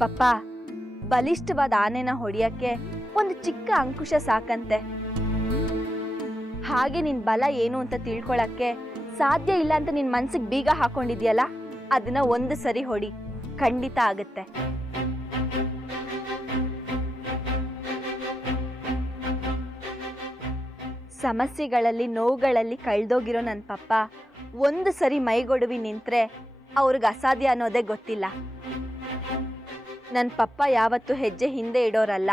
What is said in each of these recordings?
ಪಪ್ಪ, ಬಲಿಷ್ಠವಾದ ಆನೆನ ಹೊಡೆಯಕ್ಕೆ ಒಂದು ಚಿಕ್ಕ ಅಂಕುಶ ಸಾಕಂತೆ. ಹಾಗೆ ನಿನ್ ಬಲ ಏನು ಅಂತ ತಿಳ್ಕೊಳಕ್ಕೆ ಸಾಧ್ಯ ಇಲ್ಲ ಅಂತ ನಿನ್ ಮನ್ಸಿಗೆ ಬೀಗ ಹಾಕೊಂಡಿದ್ಯಲ್ಲ, ಅದನ್ನ ಒಂದು ಸರಿ ಹೊಡಿ, ಖಂಡಿತ ಆಗತ್ತೆ. ಸಮಸ್ಯೆಗಳಲ್ಲಿ ನೋವುಗಳಲ್ಲಿ ಕಳ್ದೋಗಿರೋ ನನ್ನ ಪಪ್ಪ ಒಂದು ಸರಿ ಮೈಗೊಡವಿ ನಿಂತ್ರೆ ಅವ್ರಿಗೆ ಅಸಾಧ್ಯ ಅನ್ನೋದೇ ಗೊತ್ತಿಲ್ಲ. ನನ್ನ ಪಪ್ಪ ಯಾವತ್ತೂ ಹೆಜ್ಜೆ ಹಿಂದೆ ಇಡೋರಲ್ಲ,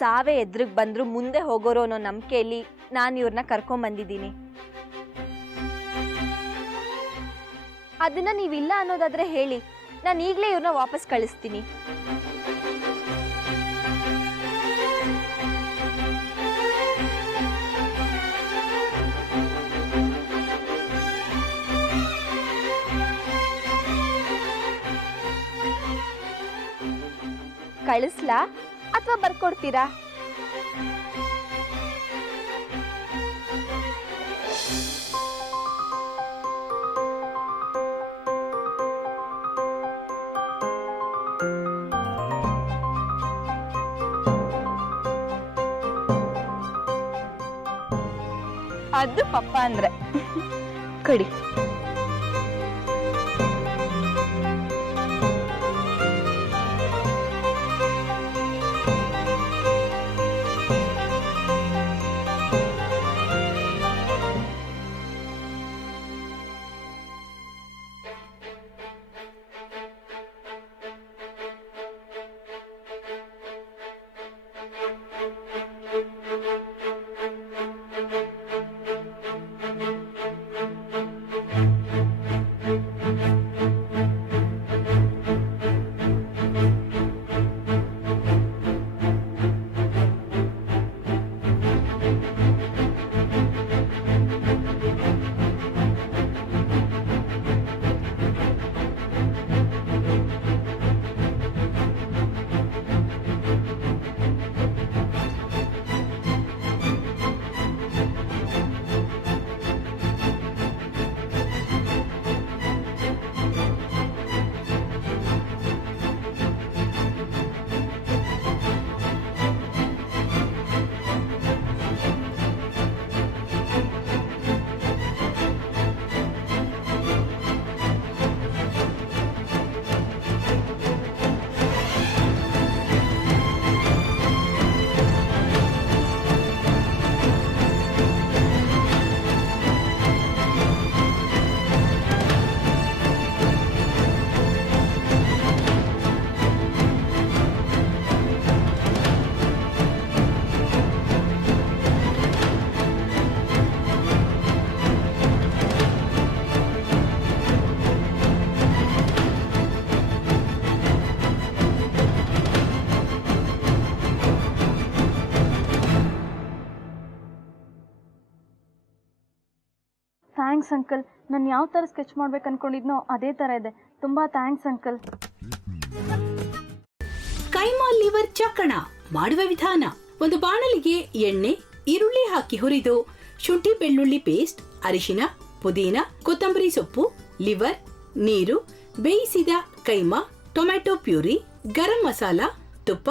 ಸಾವೇ ಎದುರಿಗೆ ಬಂದ್ರು ಮುಂದೆ ಹೋಗೋರು ಅನ್ನೋ ನಂಬಿಕೆಯಲ್ಲಿ ನಾನು ಇವ್ರನ್ನ ಕರ್ಕೊಂಬಂದಿದ್ದೀನಿ. ಅದನ್ನ ನೀವಿಲ್ಲ ಅನ್ನೋದಾದ್ರೆ ಹೇಳಿ, ನಾನು ಈಗಲೇ ಇವ್ರನ್ನ ವಾಪಸ್ ಕಳಿಸ್ತೀನಿ. ಕಳಿಸ್ಲಾ ಅಥವಾ ಬರ್ಕೊಡ್ತೀರಾ? ಅದು ಪಪ್ಪ ಅಂದ್ರೆ. ಕೊಡಿ. Thanks uncle. ನಾನು ಯಾವ ಥರ ಸ್ಕೆಚ್ ಮಾಡ್ಬೇಕು ಅನ್ಕೊಂಡಿದ್ನೋ ಅದೇ ಥರ ಇದೆ. ತುಂಬ ಥ್ಯಾಂಕ್ಸ್ ಅಂಕಲ್. ಕೈಮಾ ಲಿವರ್ ಚಕ್ಕಣ ಮಾಡುವ ವಿಧಾನ: ಒಂದು ಬಾಣಲಿಗೆ ಎಣ್ಣೆ, ಈರುಳ್ಳಿ ಹಾಕಿ ಹುರಿದು ಶುಂಠಿ ಬೆಳ್ಳುಳ್ಳಿ ಪೇಸ್ಟ್, ಅರಿಶಿನ, ಪುದೀನ, ಕೊತ್ತಂಬರಿ ಸೊಪ್ಪು, ಲಿವರ್, ನೀರು, ಬೇಯಿಸಿದ ಕೈಮಾ, ಟೊಮ್ಯಾಟೊ ಪ್ಯೂರಿ, ಗರಂ ಮಸಾಲ, ತುಪ್ಪ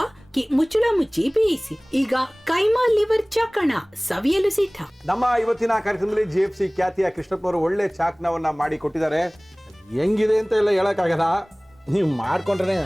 ಮುಚ್ಚಳ ಮುಚ್ಚಿ ಬೇಯಿಸಿ. ಈಗ ಕೈಮಾ ಲಿವರ್ ಚಾಕಣ ಸವಿಯಲು ಸಿದ್ಧ. ನಮ್ಮ ಇವತ್ತಿನ ಕಾರ್ಯಕ್ರಮದಲ್ಲಿ GFC ಖ್ಯಾತಿಯ ಕೃಷ್ಣಪ್ಪನವರು ಒಳ್ಳೆ ಚಾಕ್ನವನ್ನ ಮಾಡಿ ಕೊಟ್ಟಿದ್ದಾರೆ. ಹೆಂಗಿದೆ ಅಂತ ಎಲ್ಲ ಹೇಳಕ್ಕಾಗಲ್ಲ, ನೀವು ಮಾಡ್ಕೊಂಡ್ರೆ.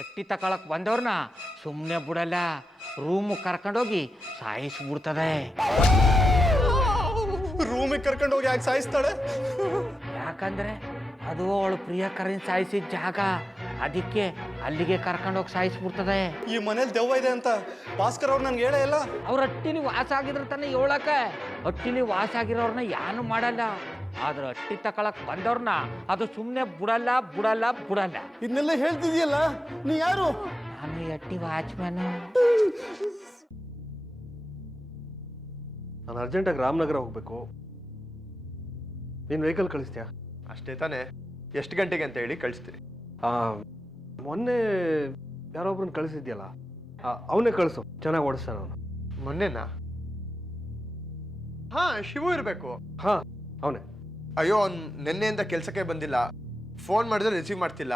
ಎಟ್ಟಿ ತಕೊಳಕ್ ಬಂದವ್ರನ್ನ ಸುಮ್ಮನೆ ಬಿಡಲ್ಲ, ರೂಮ್ ಕರ್ಕೊಂಡೋಗಿ ಸಾಯಿಸ್ಬಿಡ್ತದೆ. ರೂಮಿಗೆ ಕರ್ಕೊಂಡೋಗಿ ಯಾಕೆ ಸಾಯಿಸ್ತಾಳೆ? ಯಾಕಂದ್ರೆ ಅದು ಅವಳು ಪ್ರಿಯಕರನ್ ಸಾಯಿಸಿದ ಜಾಗ, ಅದಕ್ಕೆ ಅಲ್ಲಿಗೆ ಕರ್ಕೊಂಡೋಗಿ ಸಾಯಿಸ್ಬಿಡ್ತದೆ. ಈ ಮನೇಲಿ ದೆವ್ವ ಇದೆ ಅಂತ ಭಾಸ್ಕರ್ ಅವ್ರು ನನ್ಗೆ ಹೇಳೇ ಇಲ್ಲ. ಅವ್ರ ಹಟ್ಟಿಲಿ ವಾಸ ಆಗಿದ್ರ ತಾನೆ ಹೇಳಕ. ಹಟ್ಟಿಲಿ ವಾಸ ಆಗಿರೋರ್ನ ಯಾನು ಮಾಡಲ್ಲ, ಆದ್ರೆ ಅಟ್ಟಿ ತಕೊಳಕ್ ಬಂದವ್ರನ್ನ ಅದು ಸುಮ್ಮನೆ ಬಿಡಲ್ಲ ಬಿಡಲ್ಲ ಬಿಡಲ್ಲ. ಇದನ್ನೆಲ್ಲ ಹೇಳ್ತಿದ್ಯಲ್ಲ, ನೀ ಯಾರು? ನಾನು ಅಟ್ಟಿ ವಾಚ್ಮ್ಯಾನ್. ನಾನು ಅರ್ಜೆಂಟಾಗಿ ರಾಮನಗರ ಹೋಗ್ಬೇಕು. ನೀನು ವೆಹಿಕಲ್ ಕಳಿಸ್ತೀಯಾ? ಅಷ್ಟೇ ತಾನೇ, ಎಷ್ಟು ಗಂಟೆಗೆ ಅಂತ ಹೇಳಿ ಕಳಿಸ್ತೀನಿ. ಮೊನ್ನೆ ಯಾರೊಬ್ರನ್ನ ಕಳಿಸಿದ್ಯಲ್ಲ, ಅವನೇ ಕಳಿಸು, ಚೆನ್ನಾಗಿ ಓಡಿಸ್ತಾನ ಅವನು. ಮೊನ್ನೆನಾ? ಹಾ, ಶಿವು ಇರಬೇಕು. ಹಾ, ಅವನೇ. ಅಯ್ಯೋ, ಅವ್ನು ನಿನ್ನೆಯಿಂದ ಕೆಲಸಕ್ಕೆ ಬಂದಿಲ್ಲ. ಫೋನ್ ಮಾಡಿದ್ರೆ ರಿಸೀವ್ ಮಾಡ್ತಿಲ್ಲ.